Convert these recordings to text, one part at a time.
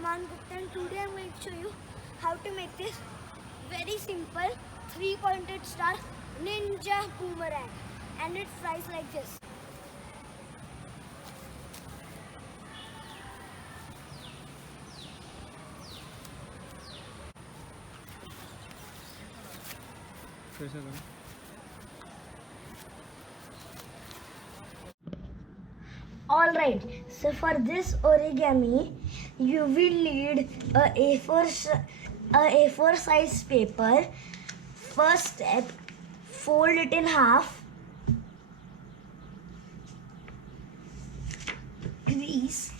Arman Gupta, and today I'm going to show you how to make this very simple 3-pointed star ninja boomerang, and it flies like this. Alright, so for this origami, you will need a A4 size paper. First step, fold it in half, crease,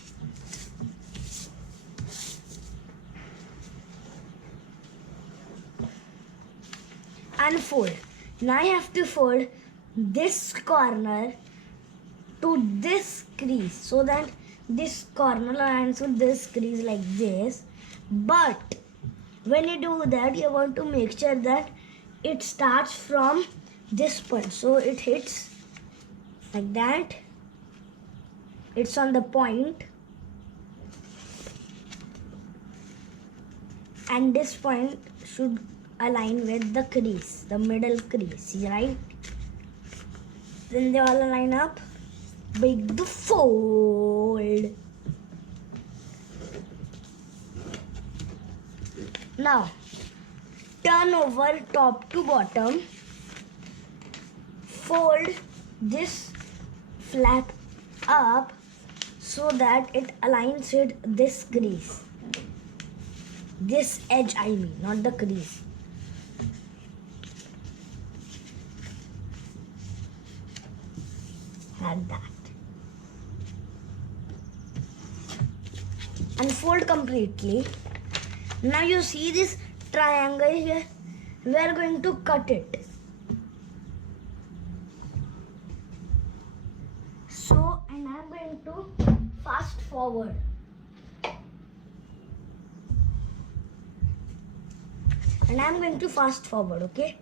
unfold. Now you have to fold this corner to this crease so that this corner aligns with this crease like this. But when you do that, you want to make sure that it starts from this point, so it hits like that. It's on the point, and this point should align with the crease, the middle crease, right? Then they all align up. Make the fold. Now turn over top to bottom. Fold this flap up so that it aligns with this crease. This edge, I mean, not the crease. Like that. Unfold completely. Now you see this triangle here. We are going to cut it. So, and I am going to fast forward. And I am going to fast forward, okay?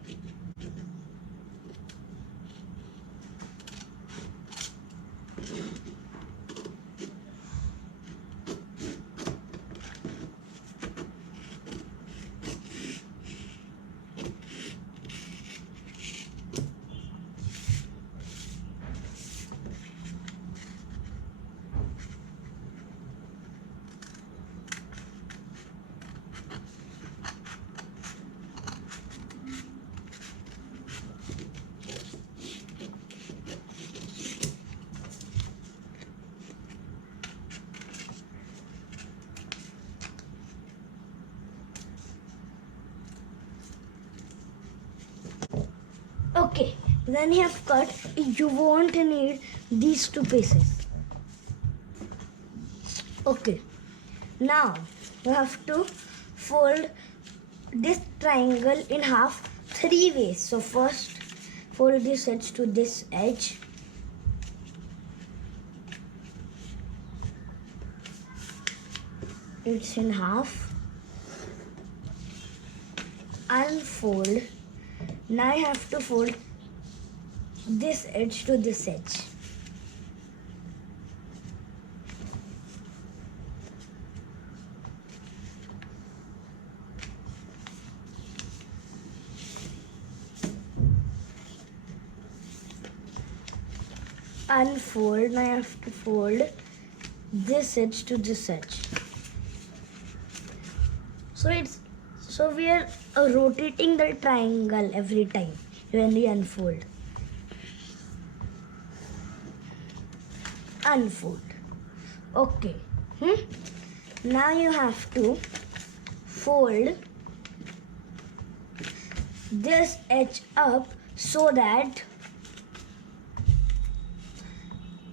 Okay, then you have cut. You won't need these two pieces. Okay, now you have to fold this triangle in half 3 ways. So first, fold this edge to this edge. It's in half. Unfold. Now I have to fold this edge to this edge. Unfold. Now I have to fold this edge to this edge. So we are rotating the triangle every time when we unfold. Unfold. Okay. Now you have to fold this edge up so that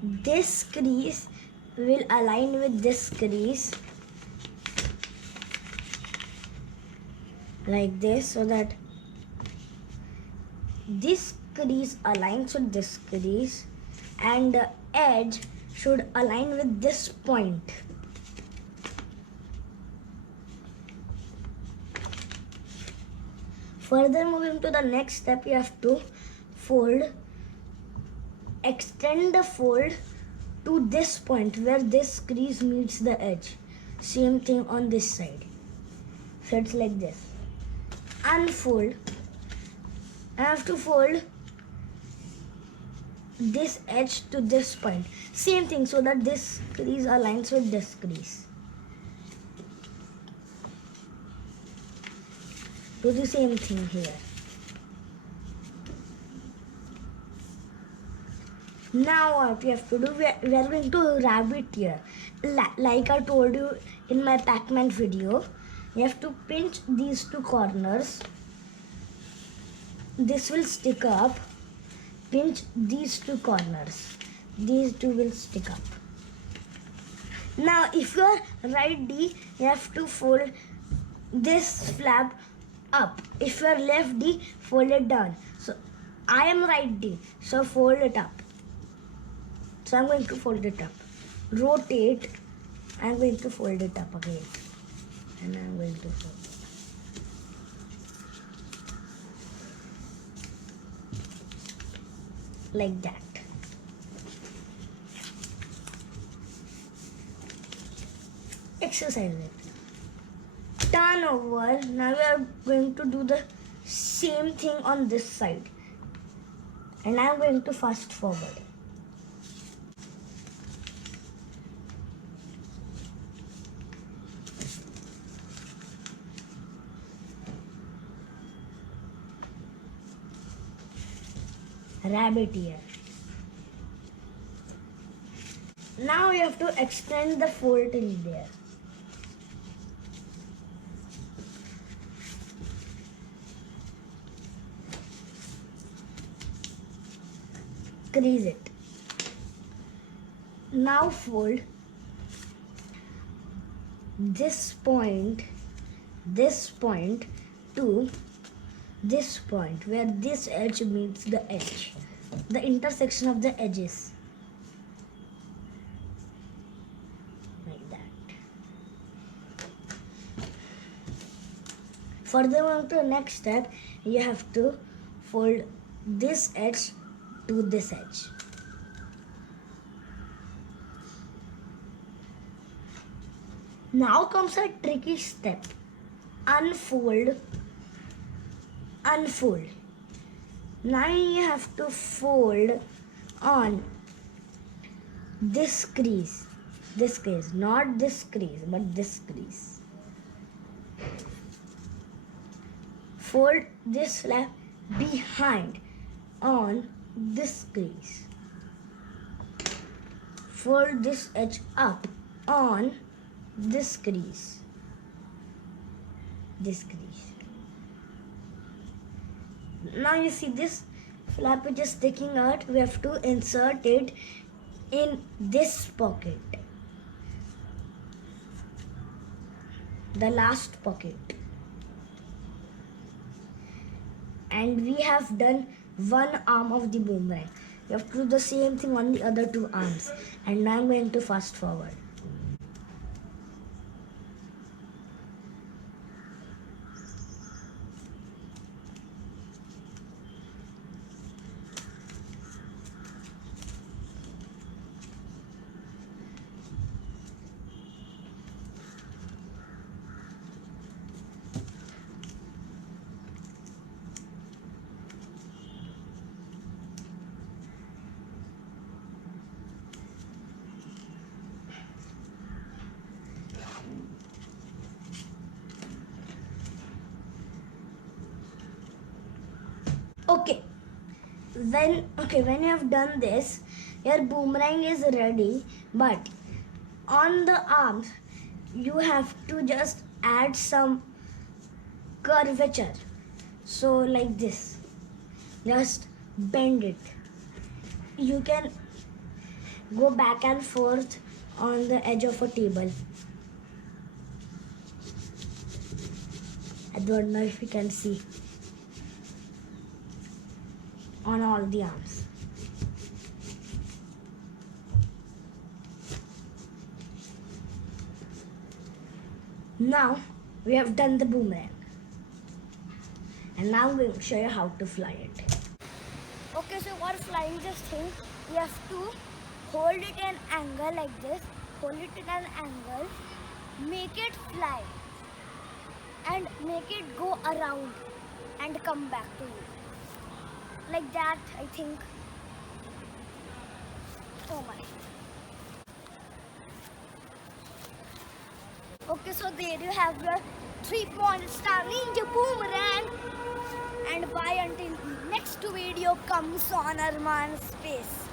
this crease will align with this crease. Like this, so that this crease aligns with this crease and the edge should align with this point. Further moving to the next step, you have to extend the fold to this point where this crease meets the edge. Same thing on this side. So it's like this. Unfold. I have to fold this edge to this point. Same thing, so that this crease aligns with this crease. Do the same thing here. Now what we have to do, we are going to wrap it here. Like I told you in my Pac-Man video, you have to pinch these two corners. This will stick up. Pinch these two corners. These two will stick up. Now if you are right D, you have to fold this flap up. If you are left D, fold it down. So I am right D, so fold it up. So I'm going to fold it up. Rotate. I'm going to fold it up again. And I'm going to fold. Like that. Exercise it. Turn over. Now we are going to do the same thing on this side. And I'm going to fast forward. Rabbit here. Now you have to extend the fold till there. Crease it. Now fold this point to this point where this edge meets the edge, the intersection of the edges, like that. Further on to the next step, you have to fold this edge to this edge. Now comes a tricky step. Unfold. Now you have to fold on this crease, not this crease, but this crease. Fold this flap behind on this crease. Fold this edge up on this crease. Now you see this flap which is sticking out, we have to insert it in this pocket, the last pocket. And we have done one arm of the boomerang. We have to do the same thing on the other two arms. And now I'm going to fast forward. When you have done this, your boomerang is ready, but on the arms you have to just add some curvature. So like this, just bend it. You can go back and forth on the edge of a table. I don't know if you can see on all the arms. Now we have done the boomerang, and now I'm going to show you how to fly it. Okay, so for flying this thing, you have to hold it at an angle like this. Hold it at an angle make it fly and make it go around and come back to you. Like that, I think. Oh my. Okay, so there you have your 3-point star ninja boomerang. And bye until next video comes on Arman's Space.